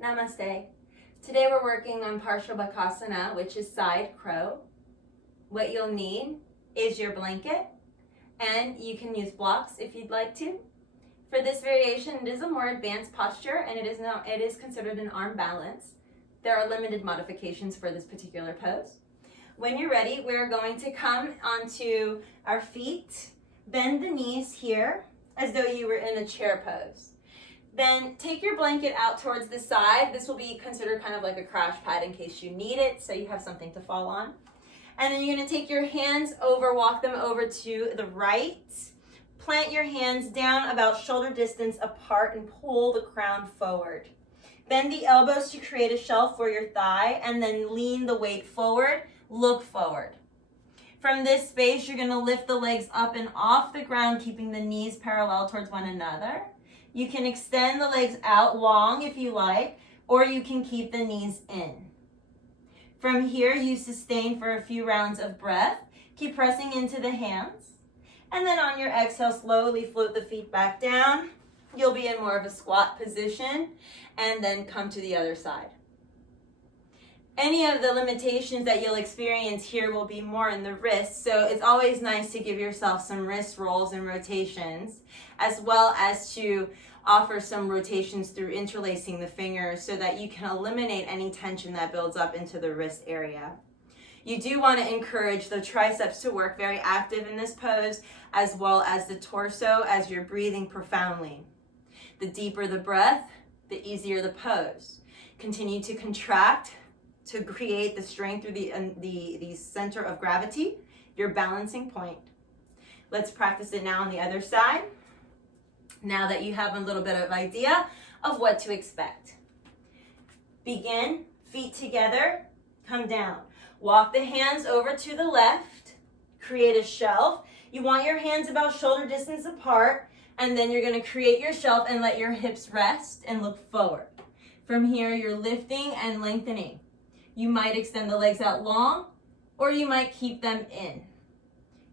Namaste. Today we're working on Parsvo Bakssana, which is side crow. What you'll need is your blanket, and you can use blocks if you'd like to. For this variation, it is a more advanced posture, and it is considered an arm balance. There are limited modifications for this particular pose. When you're ready, we're going to come onto our feet, bend the knees here as though you were in a chair pose. Then take your blanket out towards the side. This will be considered kind of like a crash pad in case you need it, so you have something to fall on. And then you're going to take your hands over, walk them over to the right. Plant your hands down about shoulder distance apart and pull the crown forward. Bend the elbows to create a shelf for your thigh, and then lean the weight forward. Look forward. From this space, you're going to lift the legs up and off the ground, keeping the knees parallel towards one another. You can extend the legs out long if you like, or you can keep the knees in. From here, you sustain for a few rounds of breath. Keep pressing into the hands. And then on your exhale, slowly float the feet back down. You'll be in more of a squat position, and then come to the other side. Any of the limitations that you'll experience here will be more in the wrists, so it's always nice to give yourself some wrist rolls and rotations, as well as to offer some rotations through interlacing the fingers so that you can eliminate any tension that builds up into the wrist area. You do want to encourage the triceps to work very active in this pose, as well as the torso as you're breathing profoundly. The deeper the breath, the easier the pose. Continue to contract to create the strength through the center of gravity, your balancing point. Let's practice it now on the other side, now that you have a little bit of idea of what to expect. Begin, feet together, come down. Walk the hands over to the left, create a shelf. You want your hands about shoulder distance apart, and then you're going to create your shelf and let your hips rest and look forward. From here, you're lifting and lengthening. You might extend the legs out long, or you might keep them in.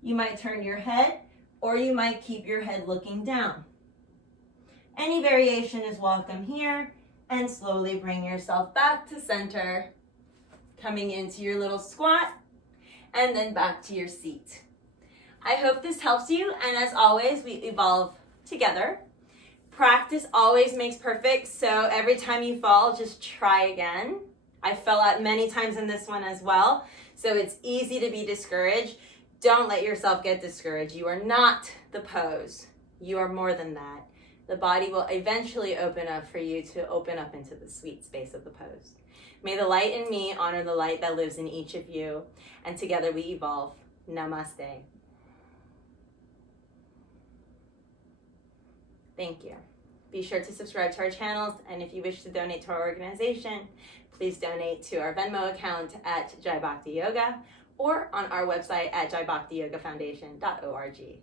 You might turn your head, or you might keep your head looking down. Any variation is welcome here, and slowly bring yourself back to center, coming into your little squat, and then back to your seat. I hope this helps you, and as always, we evolve together. Practice always makes perfect, so every time you fall, just try again. I fell out many times in this one as well, so it's easy to be discouraged. Don't let yourself get discouraged. You are not the pose. You are more than that. The body will eventually open up for you to open up into the sweet space of the pose. May the light in me honor the light that lives in each of you, and together we evolve. Namaste. Thank you. Be sure to subscribe to our channels, and if you wish to donate to our organization, please donate to our Venmo account at Jai Bhakti Yoga or on our website at JBYFfoundation.org.